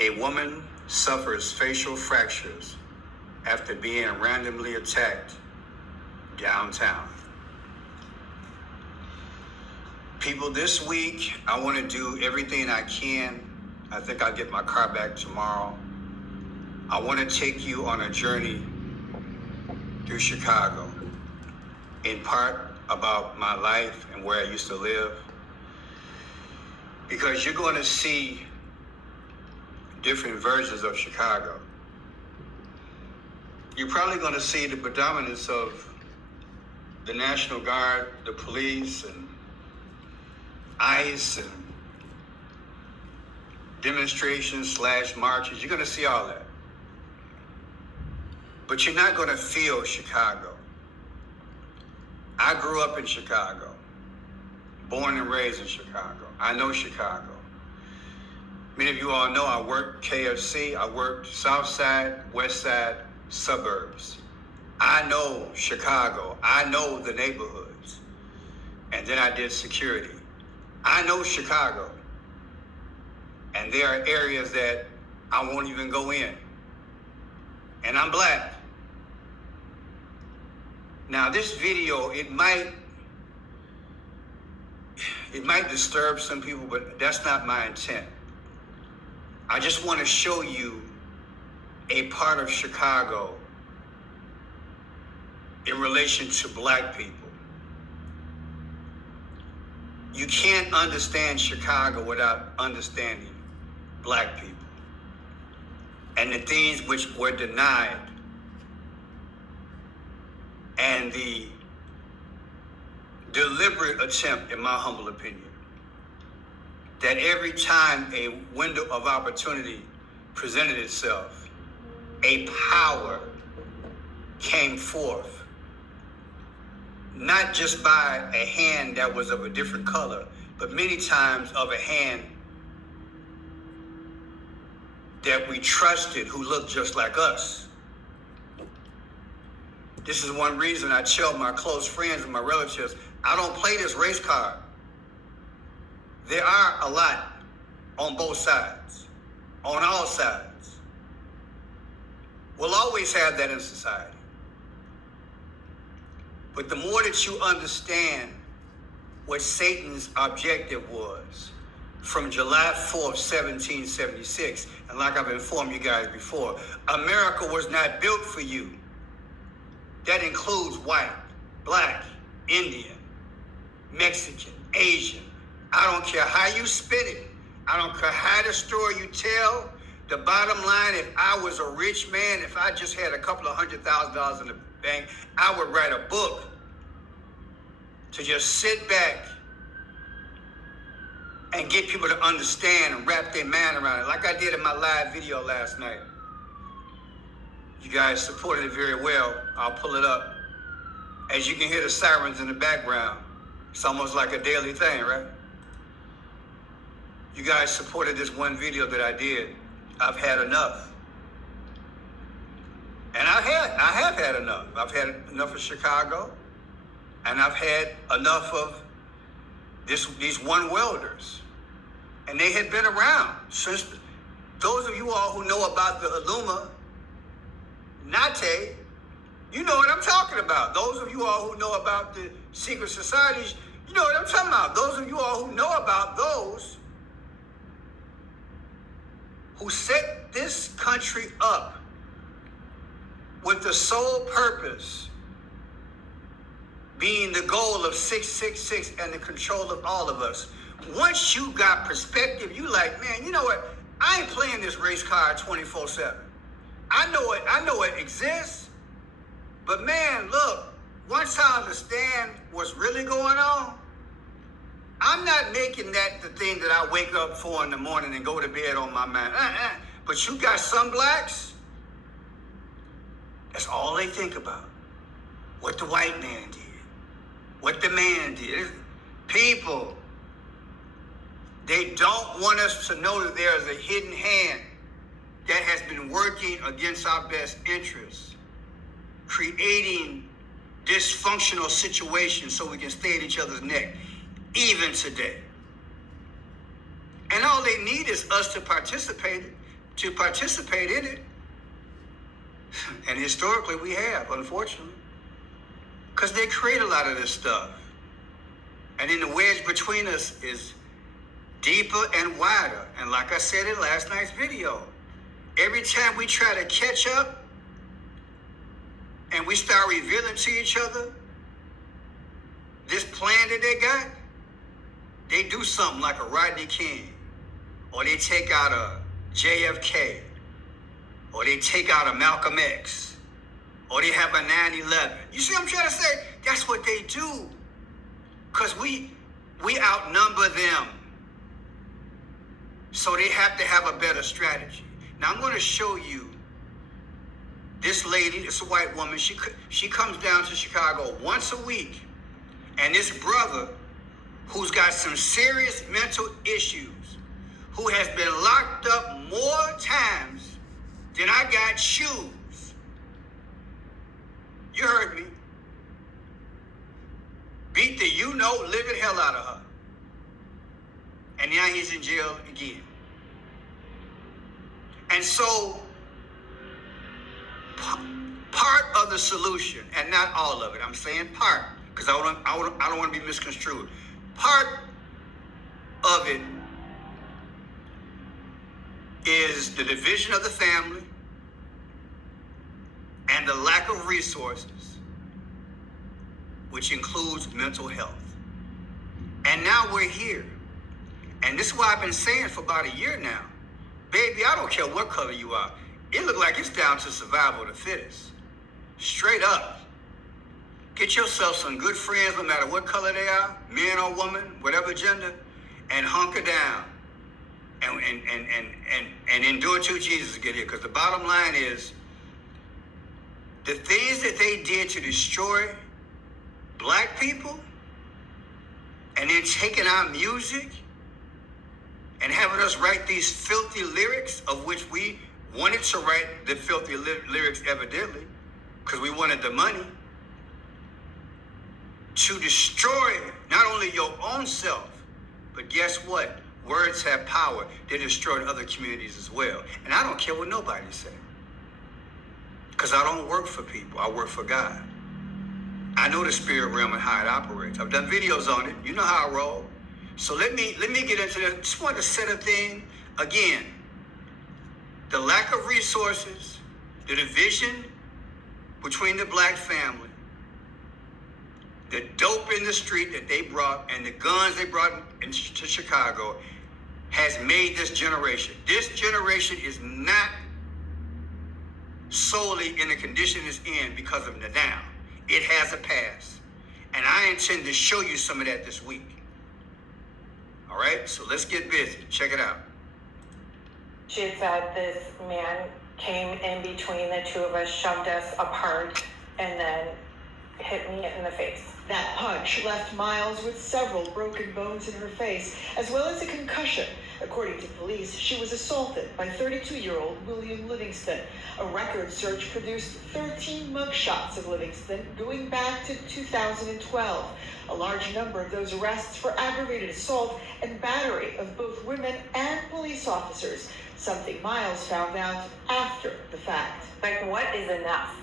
A woman suffers facial fractures after being randomly attacked downtown. People, this week, I want to do everything I can. I think I'll get my car back tomorrow. I want to take you on a journey through Chicago, in part about my life and where I used to live, because you're going to see different versions of Chicago. You're probably going to see the predominance of the National Guard, the police, and ICE, and demonstrations / marches. You're going to see all that. But you're not going to feel Chicago. I grew up in Chicago, born and raised in Chicago. I know Chicago. Many of you all know I worked KFC. I worked South Side, West Side, suburbs. I know Chicago. I know the neighborhoods. And then I did security. I know Chicago. And there are areas that I won't even go in. And I'm black. Now this video, it might disturb some people, but that's not my intent. I just want to show you a part of Chicago in relation to black people. You can't understand Chicago without understanding black people and the things which were denied, and the deliberate attempt, in my humble opinion, that every time a window of opportunity presented itself, a power came forth, not just by a hand that was of a different color, but many times of a hand that we trusted who looked just like us. This is one reason I tell my close friends and my relatives, I don't play this race card. There are a lot on both sides, on all sides. We'll always have that in society. But the more that you understand what Satan's objective was from July 4th, 1776, and like I've informed you guys before, America was not built for you. That includes white, black, Indian, Mexican, Asian. I don't care how you spin it. I don't care how the story you tell. The bottom line, if I was a rich man, if I just had a couple of $100,000 in the bank, I would write a book to just sit back and get people to understand and wrap their mind around it, like I did in my live video last night. You guys supported it very well. I'll pull it up. As you can hear the sirens in the background, it's almost like a daily thing, right? You guys supported this one video that I did. I've had enough. And I have had enough. I've had enough of Chicago, and I've had enough of these one welders. And they had been around since, those of you all who know about the Illuminati, you know what I'm talking about. Those of you all who know about the secret societies, you know what I'm talking about. Those of you all who know about those who set this country up with the sole purpose being the goal of 666 and the control of all of us. Once you got perspective, you like, man, you know what? I ain't playing this race card 24/7. I know it exists, but man, look, once I understand what's really going on, I'm not making that the thing that I wake up for in the morning and go to bed on my mind. But you got some blacks, that's all they think about. What the white man did, what the man did. People, they don't want us to know that there's a hidden hand that has been working against our best interests, creating dysfunctional situations so we can stay at each other's neck, even today. And all they need is us to participate, to participate in it. And historically we have, unfortunately. Because they create a lot of this stuff. And then the wedge between us is deeper and wider. And like I said in last night's video, every time we try to catch up and we start revealing to each other this plan that they got, they do something like a Rodney King, or they take out a JFK, or they take out a Malcolm X, or they have a 9/11. You see what I'm trying to say? That's what they do. Because we outnumber them. So they have to have a better strategy. Now I'm going to show you this lady, it's a white woman, she comes down to Chicago once a week. And this brother, who's got some serious mental issues, who has been locked up more times than I got shoes. You heard me. Beat the living hell out of her. And now he's in jail again. And so, part of the solution, and not all of it, I'm saying part, because I don't want to be misconstrued. Part of it is the division of the family and the lack of resources, which includes mental health. And now we're here. And this is why I've been saying for about a year now, baby, I don't care what color you are. It looks like it's down to survival of the fittest. Straight up. Get yourself some good friends, no matter what color they are, man or woman, whatever gender, and hunker down. And endure till Jesus get here. Because the bottom line is, the things that they did to destroy black people, and then taking our music and having us write these filthy lyrics, of which we wanted to write the filthy lyrics evidently, because we wanted the money, to destroy not only your own self, but guess what? Words have power. They destroyed other communities as well. And I don't care what nobody says. Because I don't work for people. I work for God. I know the spirit realm and how it operates. I've done videos on it. You know how I roll. So let me get into this. Just want to set a thing again. The lack of resources, the division between the black family, the dope in the street that they brought, and the guns they brought to Chicago, has made this generation. This generation is not solely in the condition it's in because of the now. It has a past. And I intend to show you some of that this week. All right, so let's get busy. Check it out. She had said this man came in between the two of us, shoved us apart, and then hit me in the face. That punch left Miles with several broken bones in her face, as well as a concussion. According to police, she was assaulted by 32-year-old William Livingston. A record search produced 13 mugshots of Livingston going back to 2012. A large number of those arrests for aggravated assault and battery of both women and police officers, something Miles found out after the fact. Like, what is enough?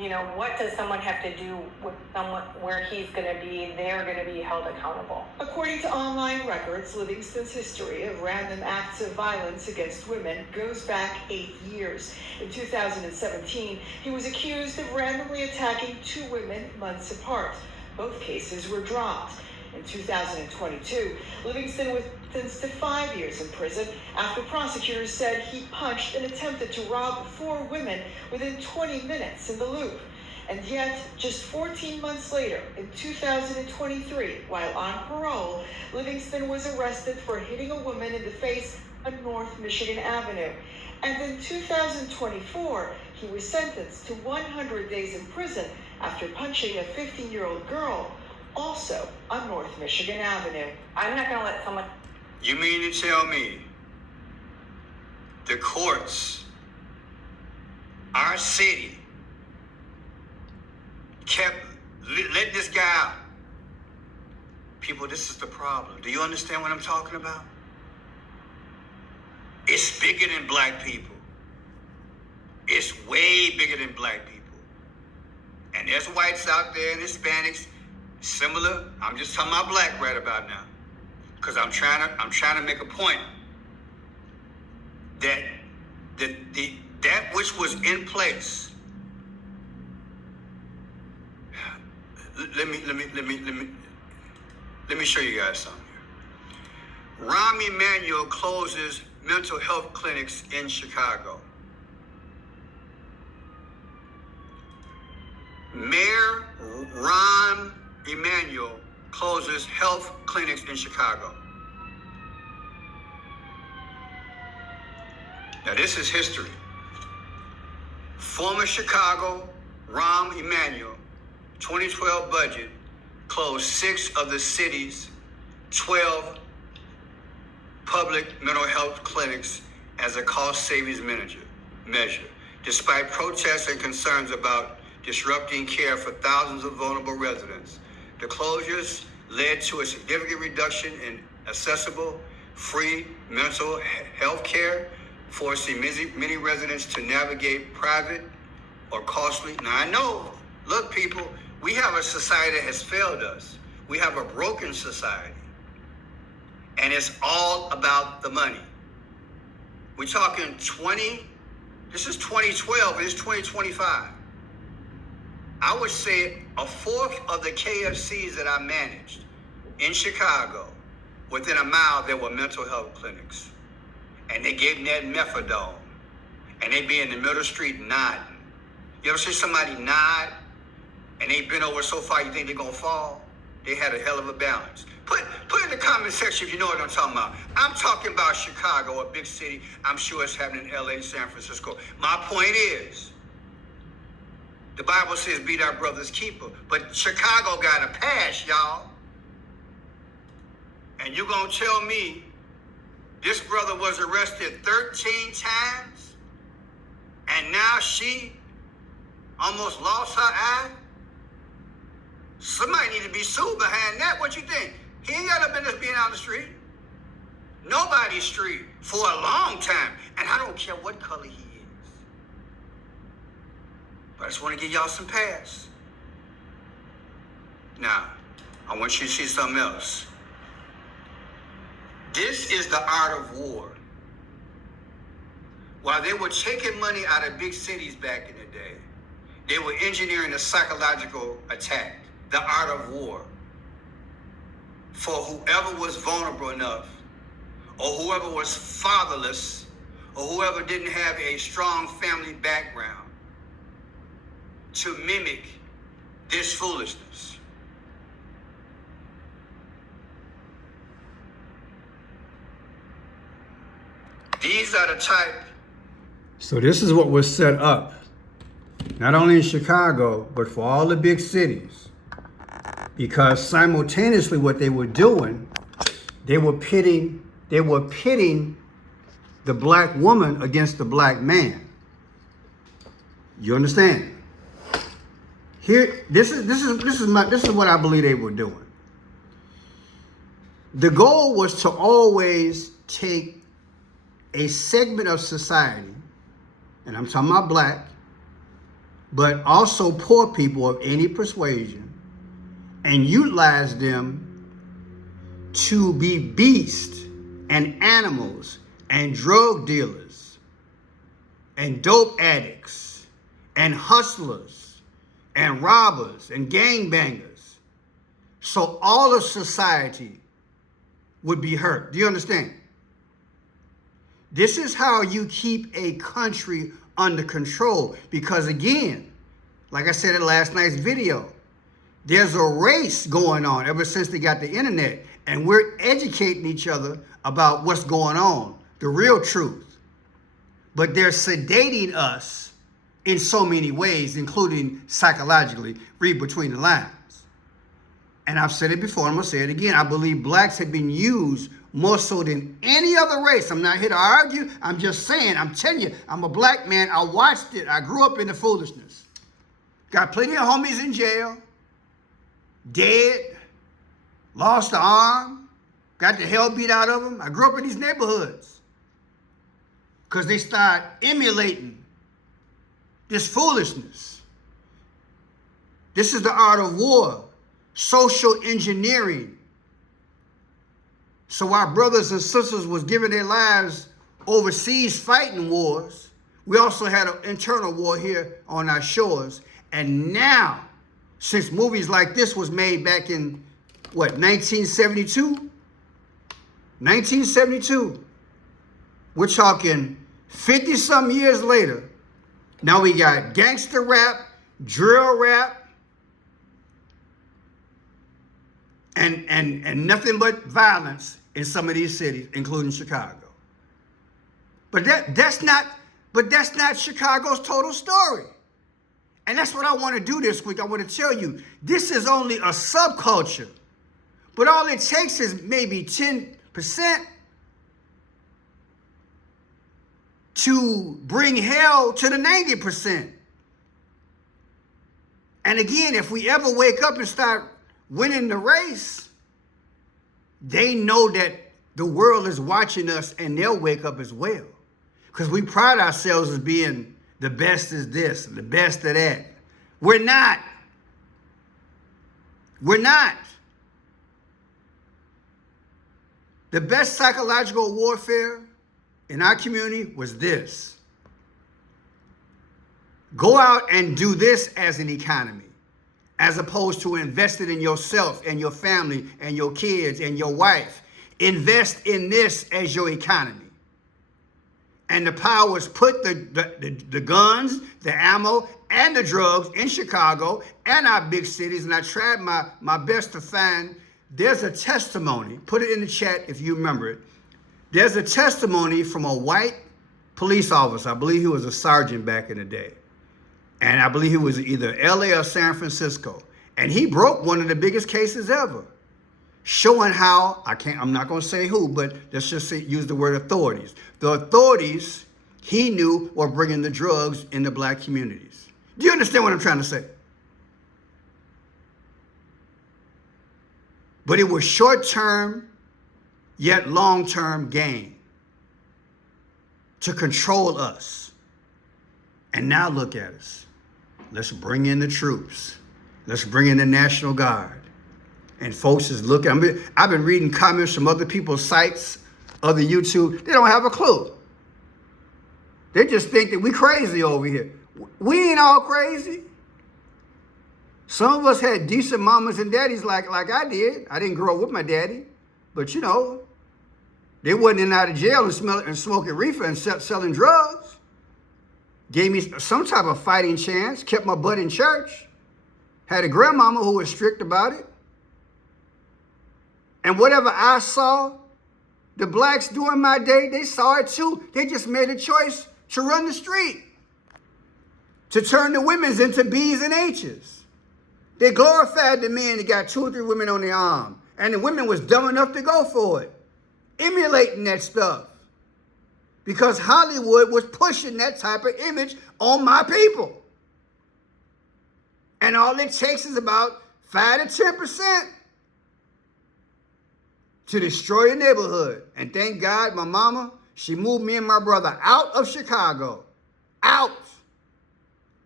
You know, what does someone have to do with someone where they're going to be held accountable? According to online records, Livingston's history of random acts of violence against women goes back 8 years. In 2017, he was accused of randomly attacking 2 women months apart. Both cases were dropped. In 2022, Livingston was sentenced to 5 years in prison after prosecutors said he punched and attempted to rob 4 women within 20 minutes in the Loop. And yet, just 14 months later, in 2023, while on parole, Livingston was arrested for hitting a woman in the face on North Michigan Avenue. And in 2024, he was sentenced to 100 days in prison after punching a 15-year-old girl, also on North Michigan Avenue. I'm not going to let someone... You mean to tell me the courts, our city, kept letting this guy out? People, this is the problem. Do you understand what I'm talking about? It's bigger than black people. It's way bigger than black people. And there's whites out there and Hispanics, similar. I'm just talking about black right about now. Because I'm trying to make a point that that which was in place. Let me show you guys something here. Rahm Emanuel closes mental health clinics in Chicago. Mayor Rahm Emanuel closes health clinics in Chicago. Now this is history. Former Chicago Rahm Emanuel 2012 budget closed 6 of the city's 12 public mental health clinics as a cost savings measure, despite protests and concerns about disrupting care for thousands of vulnerable residents. The closures led to a significant reduction in accessible, free mental health care, forcing many residents to navigate private or costly. Now I know, look people, we have a society that has failed us. We have a broken society. And it's all about the money. We're talking this is 2012, it's 2025. I would say a fourth of the KFCs that I managed in Chicago, within a mile, there were mental health clinics. And they gave them that methadone. And they be in the middle of the street nodding. You ever see somebody nod and they bent over so far you think they're gonna fall? They had a hell of a balance. Put in the comment section if you know what I'm talking about. I'm talking about Chicago, a big city. I'm sure it's happening in LA, San Francisco. My point is, the Bible says, be thy brother's keeper. But Chicago got a pass, y'all. And you gonna tell me this brother was arrested 13 times and now she almost lost her eye? Somebody need to be sued behind that. What you think? He ain't got no business being on the street. Nobody's street for a long time. And I don't care what color he is. But I just want to give y'all some pass. Now, I want you to see something else. This is the art of war. While they were taking money out of big cities back in the day, they were engineering a psychological attack, the art of war, for whoever was vulnerable enough, or whoever was fatherless, or whoever didn't have a strong family background to mimic this foolishness. These are the type. So this is what was set up, not only in Chicago, but for all the big cities. Because simultaneously what they were doing, they were pitting the black woman against the black man. You understand? Here, this is what I believe they were doing. The goal was to always take a segment of society, and I'm talking about black, but also poor people of any persuasion, and utilize them to be beasts and animals and drug dealers and dope addicts and hustlers and robbers and gangbangers. So all of society would be hurt. Do you understand? This is how you keep a country under control. Because again, like I said in last night's video, there's a race going on ever since they got the internet. And we're educating each other about what's going on, the real truth. But they're sedating us in so many ways, including psychologically. Read between the lines. And I've said it before, I'm going to say it again. I believe blacks have been used more so than any other race. I'm not here to argue. I'm just saying, I'm telling you, I'm a black man. I watched it. I grew up in the foolishness. Got plenty of homies in jail, dead, lost an arm, got the hell beat out of them. I grew up in these neighborhoods. because they start emulating this foolishness. This is the art of war, social engineering. So our brothers and sisters was giving their lives overseas fighting wars. We also had an internal war here on our shores. And now, since movies like this was made back in, 1972? 1972. We're talking 50-some years later. Now we got gangster rap, drill rap, and nothing but violence in some of these cities, including Chicago. But that's not Chicago's total story. And that's what I want to do this week. I want to tell you, this is only a subculture. But all it takes is maybe 10% to bring hell to the 90%. And again, if we ever wake up and start winning the race, they know that the world is watching us and they'll wake up as well. Because we pride ourselves as being the best is this, the best of that. We're not. We're not. The best psychological warfare in our community was this. Go out and do this as an economy, as opposed to investing in yourself and your family and your kids and your wife. Invest in this as your economy. And the powers put the guns, the ammo, and the drugs in Chicago and our big cities. And I tried my best to find, there's a testimony, put it in the chat if you remember it. There's a testimony from a white police officer. I believe he was a sergeant back in the day. And I believe he was either LA or San Francisco. And he broke one of the biggest cases ever, showing how, I'm not going to say who, but let's just use the word authorities. The authorities, he knew, were bringing the drugs in the black communities. Do you understand what I'm trying to say? But it was short-term, yet long-term gain to control us. And now look at us. Let's bring in the troops. Let's bring in the National Guard. And folks is looking. I've been reading comments from other people's sites, other YouTube. They don't have a clue. They just think that we crazy over here. We ain't all crazy. Some of us had decent mamas and daddies like I did. I didn't grow up with my daddy. But, they wasn't in out of jail and smoking reefer and selling drugs. Gave me some type of fighting chance. Kept my butt in church. Had a grandmama who was strict about it. And whatever I saw the blacks do in my day, they saw it too. They just made a choice to run the street, to turn the women's into B's and H's. They glorified the men that got 2 or 3 women on their arm. And the women was dumb enough to go for it, emulating that stuff. Because Hollywood was pushing that type of image on my people. And all it takes is about 5 to 10% to destroy a neighborhood. And thank God my mama, she moved me and my brother out of Chicago. Out.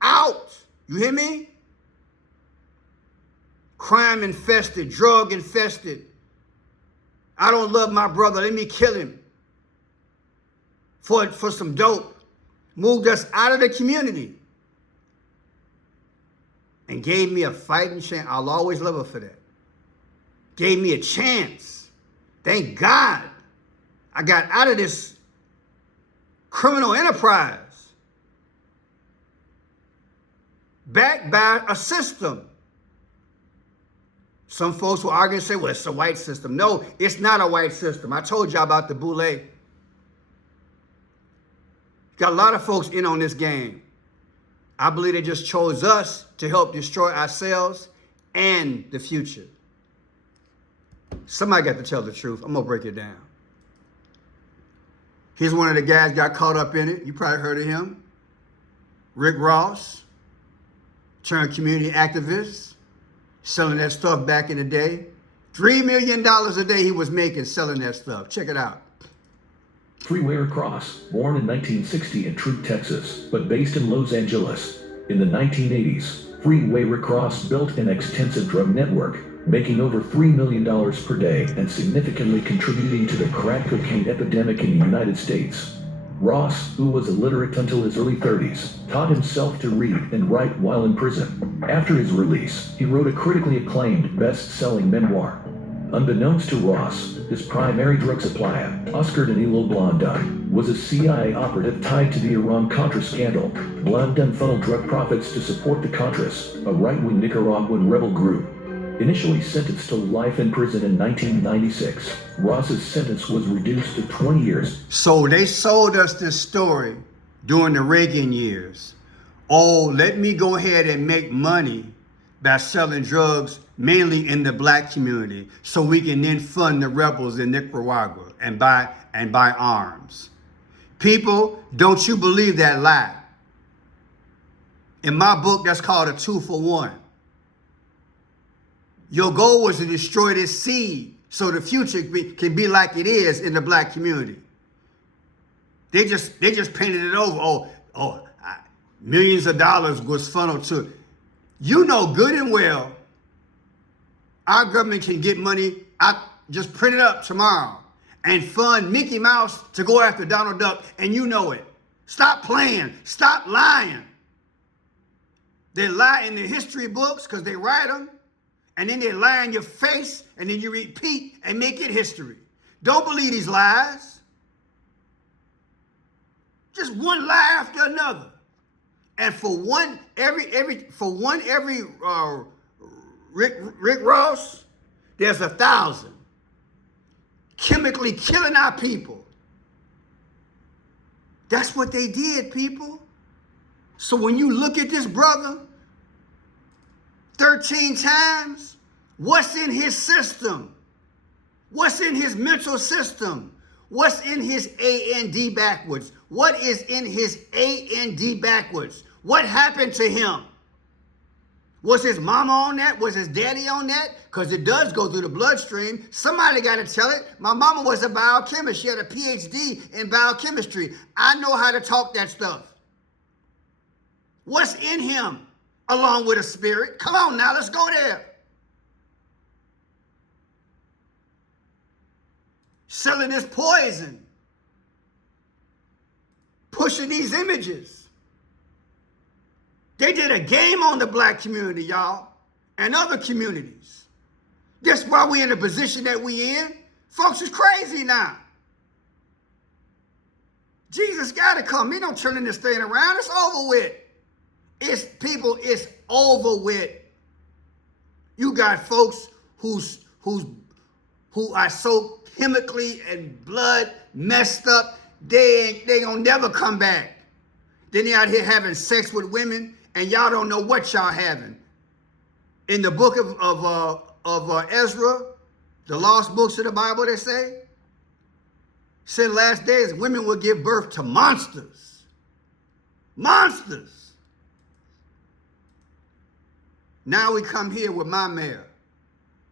Out. You hear me? Crime infested, drug infested. I don't love my brother. Let me kill him for some dope. Moved us out of the community and gave me a fighting chance. I'll always love her for that. Gave me a chance. Thank God I got out of this criminal enterprise backed by a system. Some folks will argue and say, well, it's a white system. No, it's not a white system. I told y'all about the boule. Got a lot of folks in on this game. I believe they just chose us to help destroy ourselves and the future. Somebody got to tell the truth. I'm going to break it down. Here's one of the guys got caught up in it. You probably heard of him. Rick Ross, turned community activist, selling that stuff back in the day. $3 million a day he was making selling that stuff. Check it out. Freeway Cross, born in 1960 in Troop, Texas, but based in Los Angeles. In the 1980s, Freeway Cross built an extensive drug network, making over $3 million per day and significantly contributing to the crack cocaine epidemic in the United States. Ross, who was illiterate until his early 30s, taught himself to read and write while in prison. After his release, he wrote a critically acclaimed best-selling memoir. Unbeknownst to Ross, his primary drug supplier, Oscar Danilo Blandon, was a CIA operative tied to the Iran-Contra scandal. Blandon funneled drug profits to support the Contras, a right-wing Nicaraguan rebel group. Initially sentenced to life in prison in 1996, Ross's sentence was reduced to 20 years. So they sold us this story during the Reagan years. Oh, let me go ahead and make money by selling drugs, mainly in the black community, so we can then fund the rebels in Nicaragua and buy arms. People, don't you believe that lie. In my book, that's called a 2-for-1. Your goal was to destroy this seed so the future can be like it is in the black community. They just painted it over. Millions of dollars was funneled to it. You know good and well our government can get money, just print it up tomorrow and fund Mickey Mouse to go after Donald Duck, and you know it. Stop playing. Stop lying. They lie in the history books because they write them. And then they lie in your face, and then you repeat and make it history. Don't believe these lies. Just one lie after another. And for every Rick Ross, there's 1,000 chemically killing our people. That's what they did, people. So when you look at this brother 13 times, what's in his system? What's in his mental system? What's in his A&D backwards? What is in his A&D backwards? What happened to him? Was his mama on that? Was his daddy on that? Because it does go through the bloodstream. Somebody got to tell it. My mama was a biochemist. She had a PhD in biochemistry. I know how to talk that stuff. What's in him? Along with a spirit. Come on now, let's go there. Selling this poison. Pushing these images. They did a game on the black community, y'all, and other communities. That's why we in the position that we in. Folks is crazy now. Jesus got to come. He don't turn this thing around. It's over with. It's over with. You got folks who are so chemically and blood messed up, they gonna never come back. Then they out here having sex with women, and y'all don't know what y'all having. In the book of Ezra, the lost books of the Bible, they say, said last days women will give birth to monsters. Monsters. Now we come here with my mayor,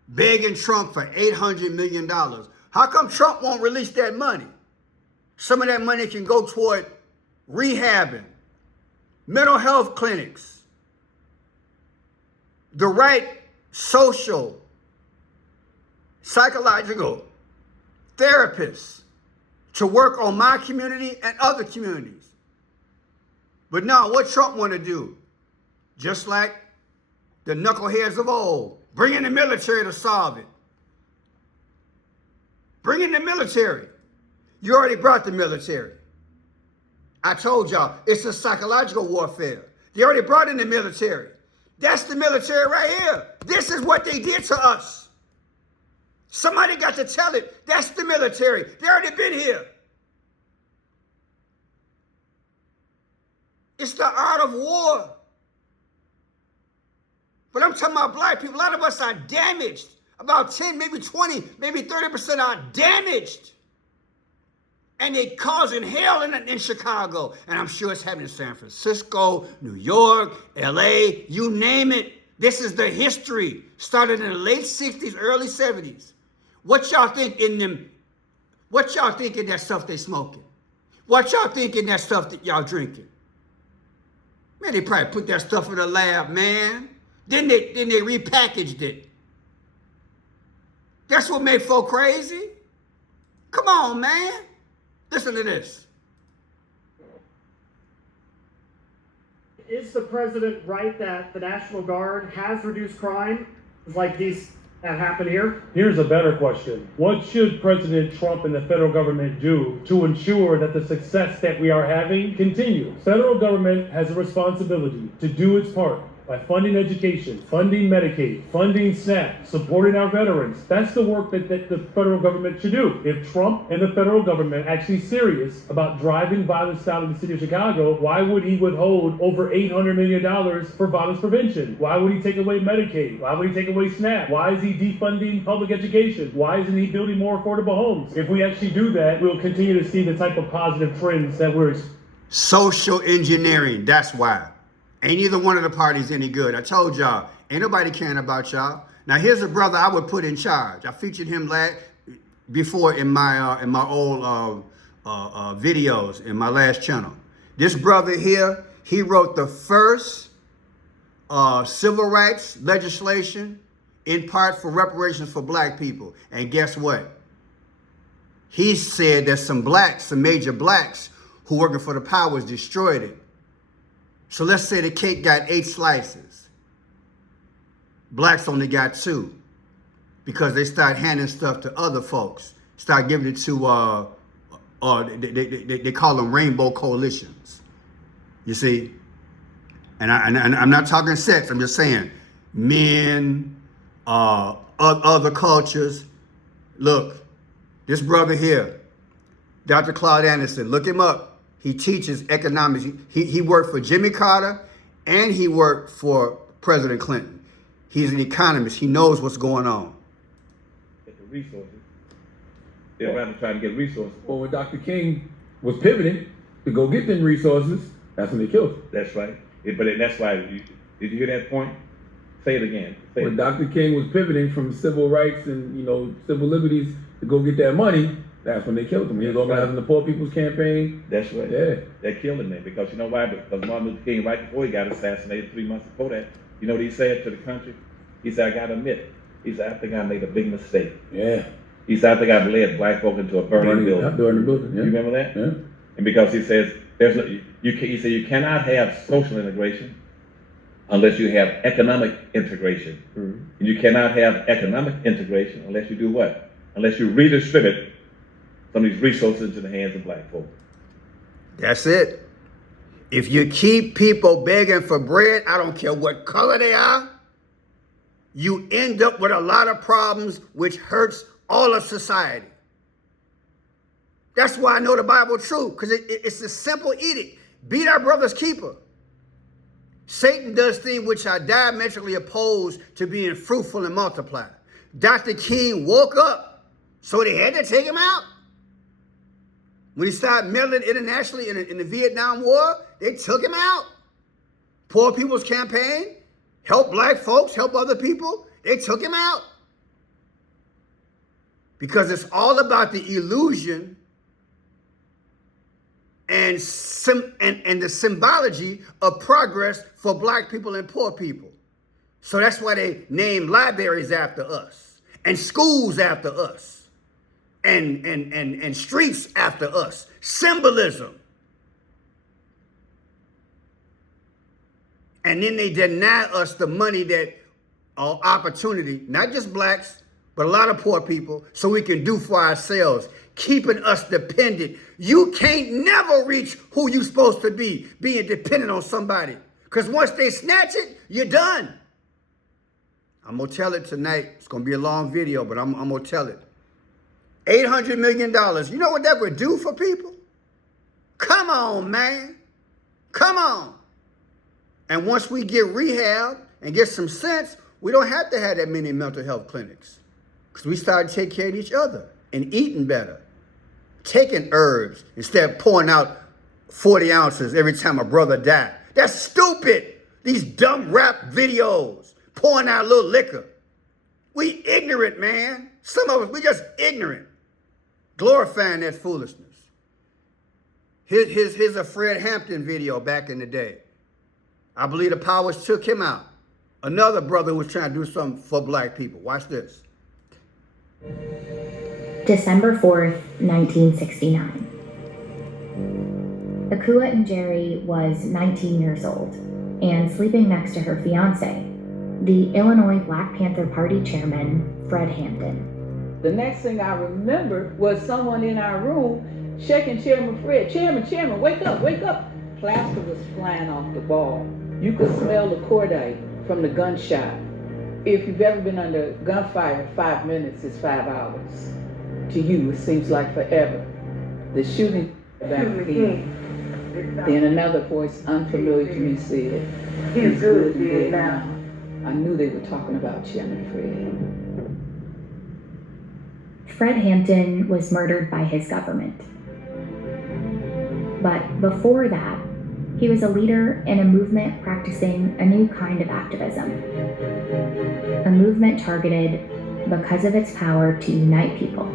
begging Trump for $800 million. How come Trump won't release that money? Some of that money can go toward rehabbing, mental health clinics, the right social, psychological therapists to work on my community and other communities. But now what Trump want to do, just like the knuckleheads of old, bring in the military to solve it. Bring in the military. You already brought the military. I told y'all, it's a psychological warfare. They already brought in the military. That's the military right here. This is what they did to us. Somebody got to tell it. That's the military. They already been here. It's the art of war. But I'm talking about black people. A lot of us are damaged. About 10, maybe 20, maybe 30% are damaged. And they causing hell in Chicago. And I'm sure it's happening in San Francisco, New York, LA, you name it. This is the history. Started in the late 60s, early 70s. What y'all think What y'all thinking that stuff they smoking? What y'all thinking that stuff that y'all drinking? Man, they probably put that stuff in the lab, man. Then they repackaged it. That's what made folk crazy. Come on, man. Listen to this. Is the president right that the National Guard has reduced crime like these that happen here? Here's a better question. What should President Trump and the federal government do to ensure that the success that we are having continues? Federal government has a responsibility to do its part by funding education, funding Medicaid, funding SNAP, supporting our veterans. That's the work that the federal government should do. If Trump and the federal government are actually serious about driving violence out of the city of Chicago, why would he withhold over $800 million for violence prevention? Why would he take away Medicaid? Why would he take away SNAP? Why is he defunding public education? Why isn't he building more affordable homes? If we actually do that, we'll continue to see the type of positive trends that we're experiencing. Social engineering, that's why. Ain't either one of the parties any good. I told y'all, ain't nobody caring about y'all. Now here's a brother I would put in charge. I featured him before in my old videos in my last channel. This brother here, he wrote the first civil rights legislation in part for reparations for black people. And guess what? He said that some major blacks who working for the powers destroyed it. So let's say the cake got 8 slices. Blacks only got 2 because they start handing stuff to other folks. Start giving it to, they call them rainbow coalitions. You see? And I'm not talking sex. I'm just saying men, other cultures. Look, this brother here, Dr. Claude Anderson, look him up. He teaches economics. He worked for Jimmy Carter and he worked for President Clinton. He's an economist. He knows what's going on. Get the resources. They're rather trying to get resources. Well, when Dr. King was pivoting to go get them resources, that's when they killed him. That's right. But that's why, did you hear that point? Say it again. When Dr. King was pivoting from civil rights and, civil liberties to go get that money, that's when they killed him. He was organizing the Poor People's Campaign. That's right. Yeah. They killed him, man. Because you know why? Because Martin Luther King, right before he got assassinated, 3 months before that, you know what he said to the country? He said, I got to admit, he said, I think I made a big mistake. Yeah. He said, I think I've led black folk into a burning building. Burning building, yeah. You remember that? Yeah. And because he says, he said, you cannot have social integration unless you have economic integration. Mm-hmm. And you cannot have economic integration unless you do what? Unless you redistribute some of these resources into the hands of black folk. That's it. If you keep people begging for bread, I don't care what color they are, you end up with a lot of problems which hurts all of society. That's why I know the Bible true, because it's a simple edict. Be thy brother's keeper. Satan does things which are diametrically opposed to being fruitful and multiply. Dr. King woke up, so they had to take him out. When he started meddling internationally in the Vietnam War, they took him out. Poor People's Campaign, help black folks, help other people, they took him out. Because it's all about the illusion and the symbology of progress for black people and poor people. So that's why they named libraries after us and schools after us. And streets after us. Symbolism. And then they deny us the money that, opportunity, not just blacks, but a lot of poor people, so we can do for ourselves, keeping us dependent. You can't never reach who you're supposed to be, being dependent on somebody. Because once they snatch it, you're done. I'm going to tell it tonight. It's going to be a long video, but I'm going to tell it. $800 million. You know what that would do for people? Come on, man. Come on. And once we get rehab and get some sense, we don't have to have that many mental health clinics. Because we start to take care of each other and eating better. Taking herbs instead of pouring out 40 ounces every time a brother died. That's stupid. These dumb rap videos. Pouring out a little liquor. We ignorant, man. Some of us, we just ignorant. glorifying that foolishness. Here's a Fred Hampton video back in the day. I believe the powers took him out. Another brother who was trying to do something for black people. Watch this. December 4th, 1969. Akua Njeri was 19 years old and sleeping next to her fiance, the Illinois Black Panther Party chairman, Fred Hampton. The next thing I remembered was someone in our room shaking Chairman Fred. Chairman, wake up, wake up. Plaster was flying off the wall. You could smell the cordite from the gunshot. If you've ever been under gunfire, 5 minutes is 5 hours. To you, it seems like forever. The shooting back then. Then another voice unfamiliar to me said, "He's good and dead now." I knew they were talking about Chairman Fred. Fred Hampton was murdered by his government. But before that, he was a leader in a movement practicing a new kind of activism. A movement targeted because of its power to unite people.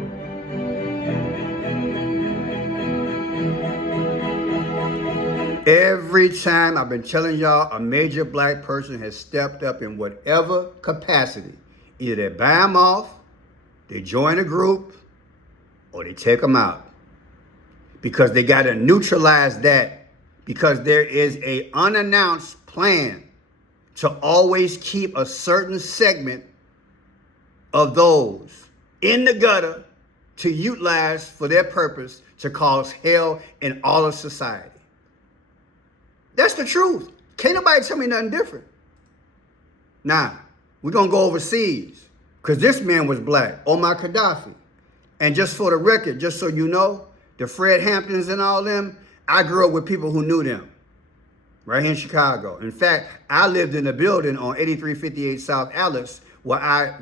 Every time I've been telling y'all, a major black person has stepped up in whatever capacity. Either they buy them off, they join a group, or they take them out. Because they got to neutralize that. Because there is an unannounced plan to always keep a certain segment of those in the gutter to utilize for their purpose to cause hell in all of society. That's the truth. Can't nobody tell me nothing different. Now, we're going to go overseas because this man was black, Omar Gaddafi. And just for the record, just so you know, the Fred Hamptons and all them, I grew up with people who knew them right here in Chicago. In fact, I lived in a building on 8358 South Alice where I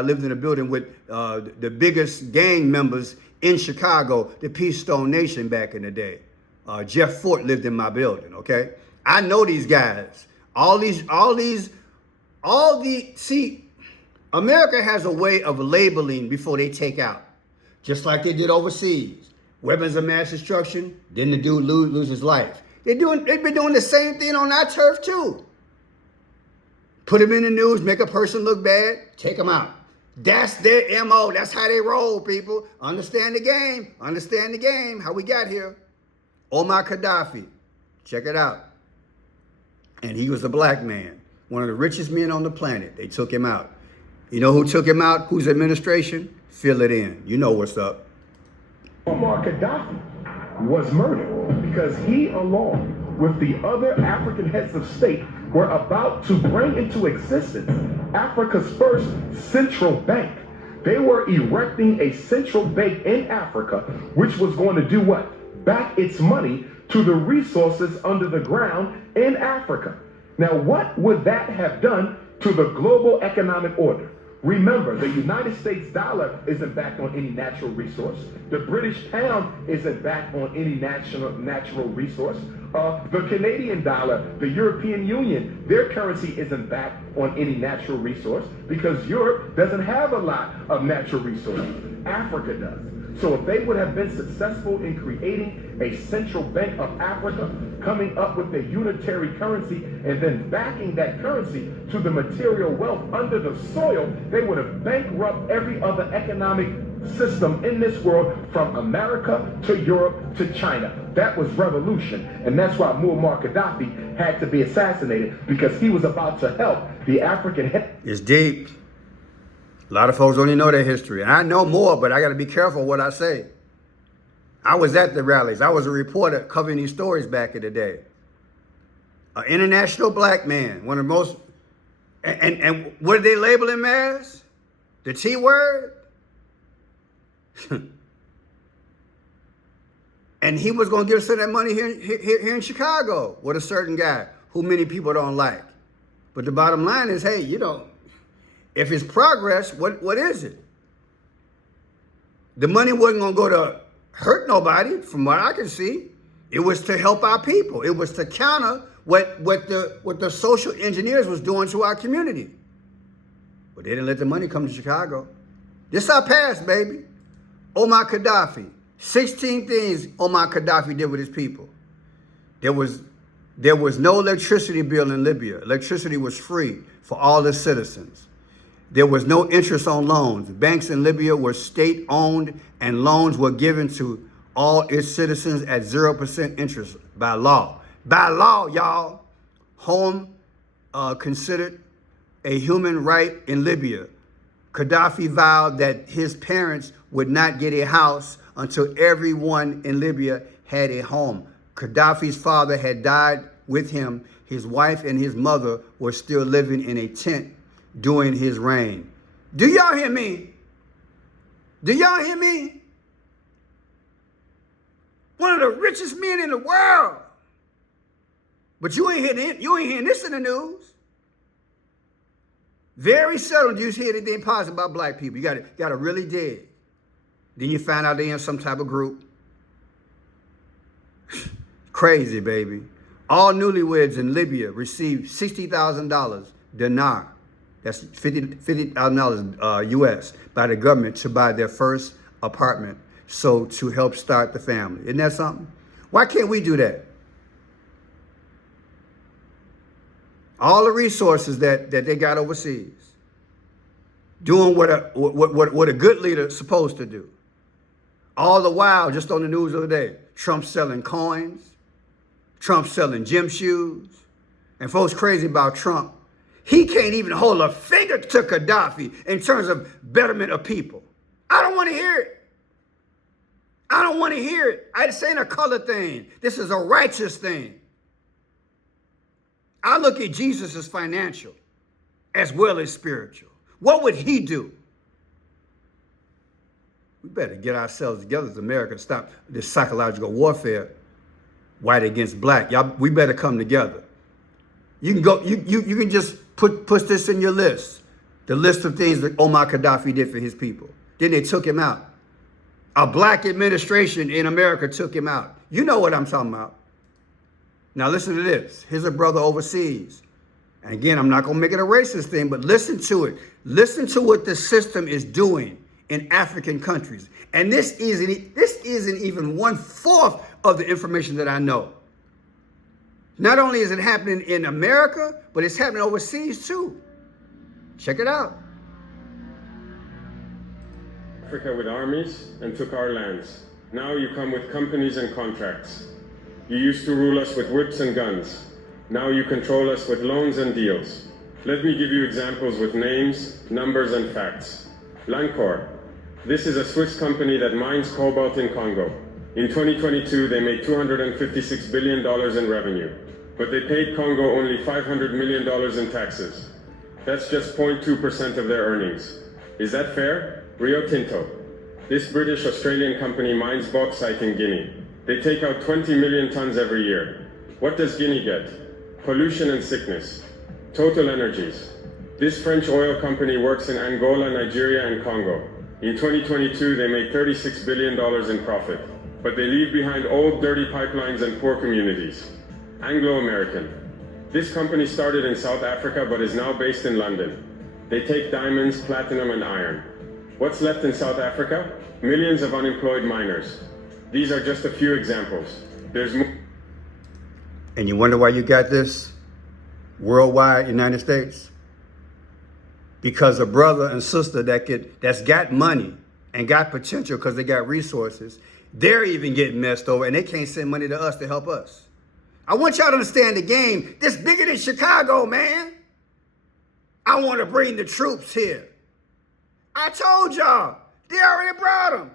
lived in a building with the biggest gang members in Chicago, the Peace Stone Nation back in the day. Jeff Fort lived in my building, okay? I know these guys. See, America has a way of labeling before they take out, just like they did overseas. Weapons of mass destruction, then the dude lose his life. They've been doing the same thing on our turf too. Put them in the news, make a person look bad, take them out. That's their MO. That's how they roll, people. Understand the game. Understand the game, how we got here. Omar Gaddafi, check it out. And he was a black man, one of the richest men on the planet. They took him out. You know who took him out? Whose administration? Fill it in. You know what's up. Omar Gaddafi was murdered because he, along with the other African heads of state, were about to bring into existence Africa's first central bank. They were erecting a central bank in Africa, which was going to do what? Back its money to the resources under the ground in Africa. Now, what would that have done to the global economic order? Remember, the United States dollar isn't backed on any natural resource. The British pound isn't backed on any natural resource. The Canadian dollar, the European Union, their currency isn't backed on any natural resource because Europe doesn't have a lot of natural resources. Africa does. So if they would have been successful in creating a central bank of Africa, coming up with a unitary currency, and then backing that currency to the material wealth under the soil, they would have bankrupted every other economic system in this world from America to Europe to China. That was revolution. And that's why Muammar Gaddafi had to be assassinated, because he was about to help the African... It's deep. A lot of folks don't even know their history. And I know more, but I got to be careful what I say. I was at the rallies. I was a reporter covering these stories back in the day. An international black man, one of the most... And what did they label him as? The T word? And he was going to give some of that money here in Chicago with a certain guy who many people don't like. But the bottom line is, hey, you know, if it's progress, what is it? The money wasn't going to go to hurt nobody, from what I can see. It was to help our people. It was to counter what the social engineers was doing to our community. But they didn't let the money come to Chicago. This our past, baby. Omar Gaddafi. 16 things Omar Gaddafi did with his people. There was no electricity bill in Libya. Electricity was free for all the citizens. There was no interest on loans. Banks in Libya were state-owned, and loans were given to all its citizens at 0% interest by law. By law, y'all. Home considered a human right in Libya. Gaddafi vowed that his parents would not get a house until everyone in Libya had a home. Gaddafi's father had died with him. His wife and his mother were still living in a tent during his reign. Do y'all hear me? Do y'all hear me? One of the richest men in the world. But you ain't hearing this in the news. Very seldom do you hear anything positive about black people. You gotta really dig. Then you find out they're in some type of group. Crazy, baby. All newlyweds in Libya received $60,000 dinar. That's $50,000 US by the government to buy their first apartment. So to help start the family. Isn't that something? Why can't we do that? All the resources that they got overseas, doing what a good leader is supposed to do. All the while, just on the news the other day, Trump selling coins, Trump selling gym shoes, and folks crazy about Trump. He can't even hold a finger to Gaddafi in terms of betterment of people. I don't want to hear it. I don't want to hear it. This ain't a color thing. This is a righteous thing. I look at Jesus as financial as well as spiritual. What would he do? We better get ourselves together as America, stop this psychological warfare, white against black. Y'all, we better come together. You can go, you can just put this in your list. The list of things that Omar Gaddafi did for his people. Then they took him out. A black administration in America took him out. You know what I'm talking about. Now listen to this. Here's a brother overseas. And again, I'm not going to make it a racist thing, but listen to it. Listen to what the system is doing in African countries. And this isn't even 1/4 of the information that I know. Not only is it happening in America, but it's happening overseas too. Check it out. Africa with armies and took our lands. Now you come with companies and contracts. You used to rule us with whips and guns. Now you control us with loans and deals. Let me give you examples with names, numbers, and facts. Lancor. This is a Swiss company that mines cobalt in Congo. In 2022, they made $256 billion in revenue, but they paid Congo only $500 million in taxes. That's just 0.2% of their earnings. Is that fair? Rio Tinto. This British-Australian company mines bauxite in Guinea. They take out 20 million tons every year. What does Guinea get? Pollution and sickness. Total Energies. This French oil company works in Angola, Nigeria, and Congo. In 2022, they made $36 billion in profit, but they leave behind old, dirty pipelines and poor communities. Anglo American. This company started in South Africa, but is now based in London. They take diamonds, platinum, and iron. What's left in South Africa? Millions of unemployed miners. These are just a few examples. There's more. And you wonder why you got this worldwide United States? Because a brother and sister that's got money and got potential because they got resources, they're even getting messed over and they can't send money to us to help us. I want y'all to understand the game. This bigger than Chicago, man. I want to bring the troops here. I told y'all, they already brought them.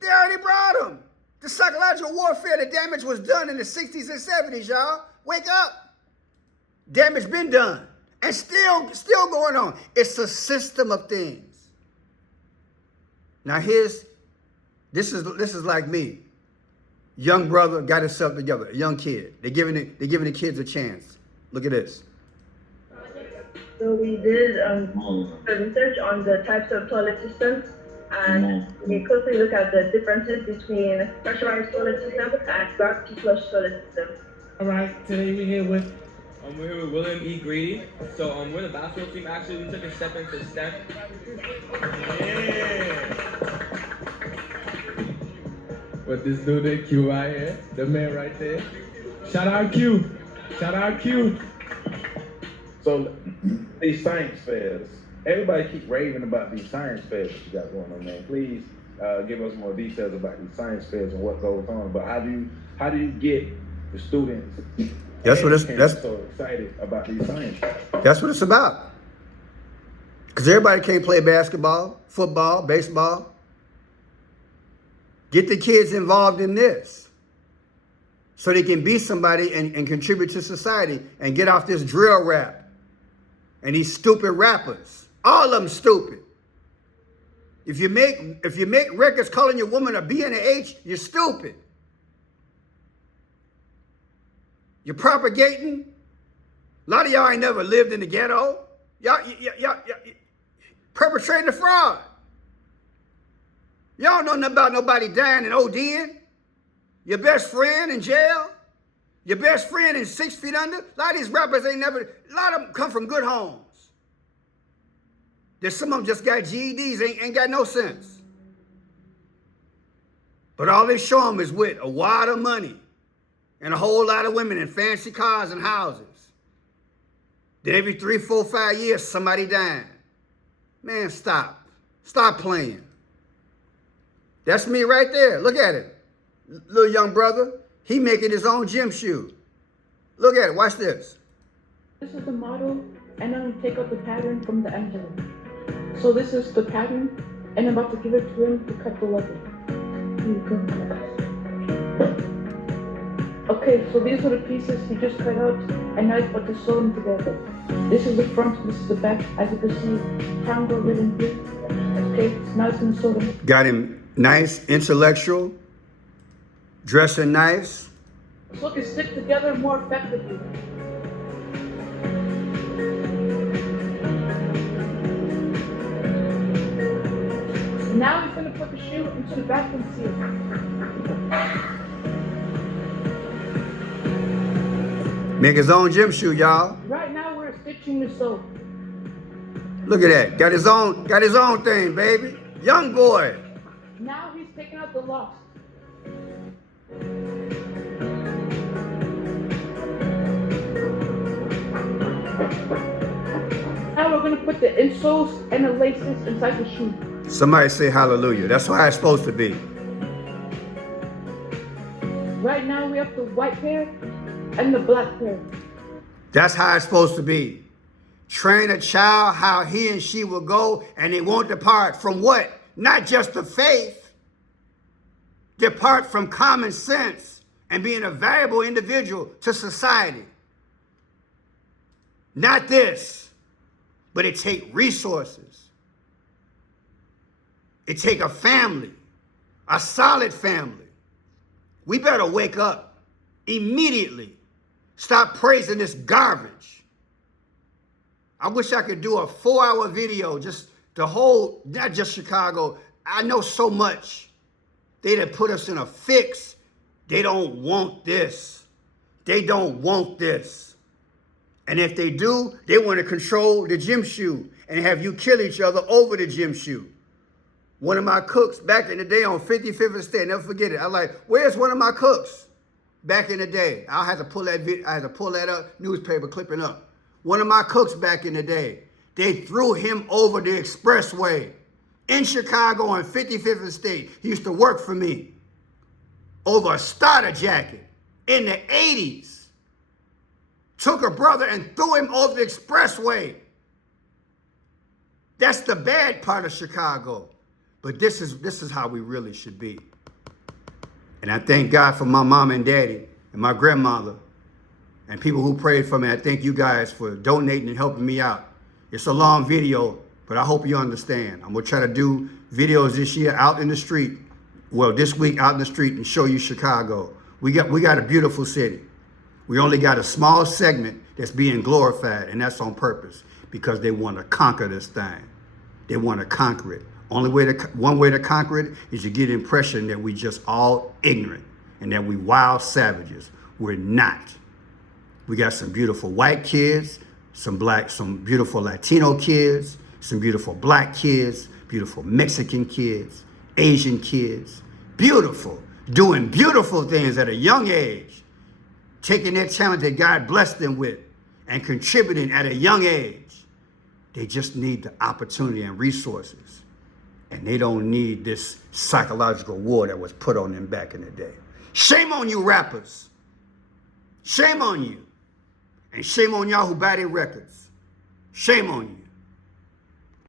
They already brought them. The psychological warfare, the damage was done in the 60s and 70s, y'all. Wake up. Damage been done. And still going on. It's a system of things. Now this is like me. Young brother got himself together, a young kid. They're giving the kids a chance. Look at this. So we did research on the types of toilet systems, and we closely look at the differences between pressurized toilet systems and gravity flush toilet systems. All right, today we're here with William E. Grady. So we're the basketball team. Actually, we took a step into STEM. Yeah. But this dude there, Q right here, the man right there. Shout out Q. Shout out Q. So these science fairs, everybody keep raving about these science fairs that you got going on, man. Please give us more details about these science fairs and what goes on. But how do you get the students so excited about these science fairs? That's what it's about. Because everybody can't play basketball, football, baseball. Get the kids involved in this so they can be somebody and contribute to society and get off this drill rap and these stupid rappers. All of them stupid. If you make records calling your woman a B and a H, you're stupid. You're propagating. A lot of y'all ain't never lived in the ghetto. Y'all perpetrating the fraud. Y'all don't know nothing about nobody dying and ODing. Your best friend in jail. Your best friend in 6 feet under. A lot of these rappers a lot of them come from good homes. There's some of them just got GEDs, ain't got no sense. But all they show them is with a wad of money and a whole lot of women in fancy cars and houses. Then every 3, 4, 5 years, somebody dying. Man, stop. Stop playing. That's me right there. Look at it. Little young brother. He making his own gym shoe. Look at it. Watch this. This is the model, and I'm going to take out the pattern from the envelope. So this is the pattern, and I'm about to give it to him to cut the leather. Here you go. Okay, so these are the pieces he just cut out, and now he's about to sew them together. This is the front, this is the back. As you can see, triangle written here. Okay, now he's going to sew them. Got him nice, intellectual, dressing nice. So it can stick together more effectively. Now he's going to put the shoe into the vacuum seal. Make his own gym shoe, y'all. Right now we're stitching the sole. Look at that. Got his own thing, baby. Young boy. Now he's taking out the locks. Now we're going to put the insoles and the laces inside the shoe. Somebody say hallelujah. That's how it's supposed to be. Right now we have the white pair and the black pair. That's how it's supposed to be. Train a child how he and she will go, and they won't depart from what? Not just the faith. Depart from common sense and being a valuable individual to society. Not this, but it takes resources. It takes a family, a solid family. We better wake up immediately. Stop praising this garbage. I wish I could do a 4-hour video, just the whole, not just Chicago. I know so much. They'd have put us in a fix. They don't want this. They don't want this. And if they do, they want to control the gym shoe and have you kill each other over the gym shoe. One of my cooks back in the day on 55th and State, never forget it. I like, where's one of my cooks back in the day? I had to pull that up, newspaper clipping up. One of my cooks back in the day, they threw him over the expressway in Chicago on 55th and State. He used to work for me over a starter jacket in the 80s. Took a brother and threw him over the expressway. That's the bad part of Chicago. But this is how we really should be. And I thank God for my mom and daddy and my grandmother and people who prayed for me. I thank you guys for donating and helping me out. It's a long video, but I hope you understand. I'm gonna try to do videos this year out in the street. Well, this week out in the street and show you Chicago. We got a beautiful city. We only got a small segment that's being glorified, and that's on purpose because they want to conquer this thing. They want to conquer it. One way to conquer it is you get the impression that we just all ignorant and that we wild savages. We're not. We got some beautiful white kids, some beautiful Latino kids, some beautiful black kids, beautiful Mexican kids, Asian kids, beautiful. doing beautiful things at a young age, taking their talent that God blessed them with and contributing at a young age. They just need the opportunity and resources. And they don't need this psychological war that was put on them back in the day. Shame on you rappers. Shame on you. And shame on y'all who buy their records. Shame on you.